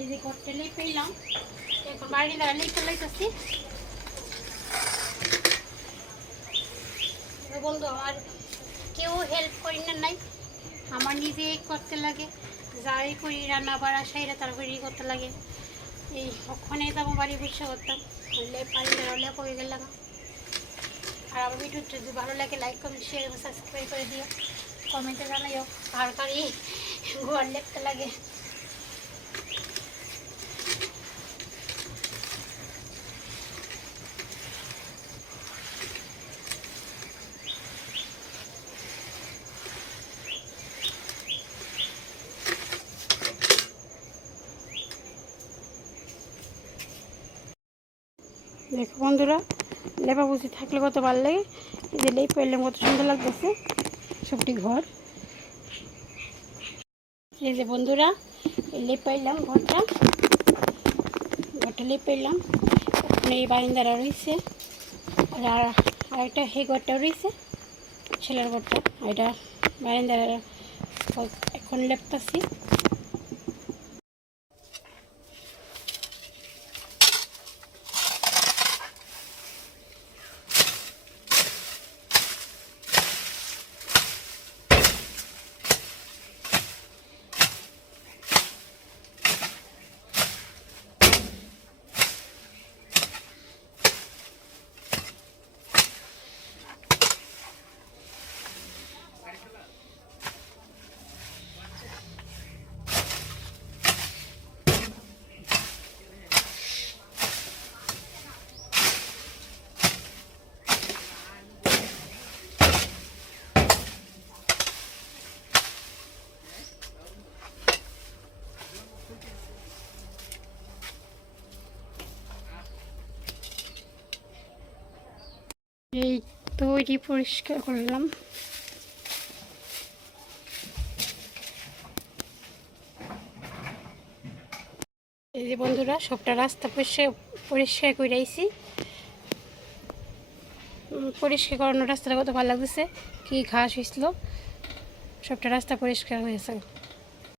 এই যে ঘরটা লেপে এলাম, এখন বাড়ি দ্বারা লেপে লাইতেছি। বন্ধু আমার কেউ হেল্প করি না, নাই আমার নিজে করতে লাগে, যাই করি রান্না বাড়া সাইরা তারপরে করতে লাগে। এই ওখানে যাবো বাড়ি বসে করতাম, লেপ বাড়ি দ্বারা লেপ হয়ে গেলাম। আর আমার ভিডিওটা যদি ভালো লাগে লাইক কমেন্ট শেয়ার এবং সাবস্ক্রাইব করে দিও, কমেন্টে জানাইও কার কার এই ঘর লেপতে লাগে। দেখো বন্ধুরা, লেপা বুঝি থাকলে কত ভালো লাগে। এই যে লেপ পেলাম কত সুন্দর লাগতেছে সবটি ঘর। এই যে বন্ধুরা লেপ পাইলাম ঘরটা লেপ পাইলাম। এখন এই বারিন্দারা রয়েছে, আর আরেকটা এই ঘরটা রয়েছে ছেলের ঘরটা, এটা বারিন্দারা এখন লেপতাছি। এই তৈরি পরিষ্কার করলাম। এই যে বন্ধুরা সবটা রাস্তা পরিষ্কার করে আইছি। পরিষ্কার করানোর রাস্তাটা কত ভালো লাগতেছে, কি ঘাস হয়েছিল, সবটা রাস্তা পরিষ্কার হয়েছে।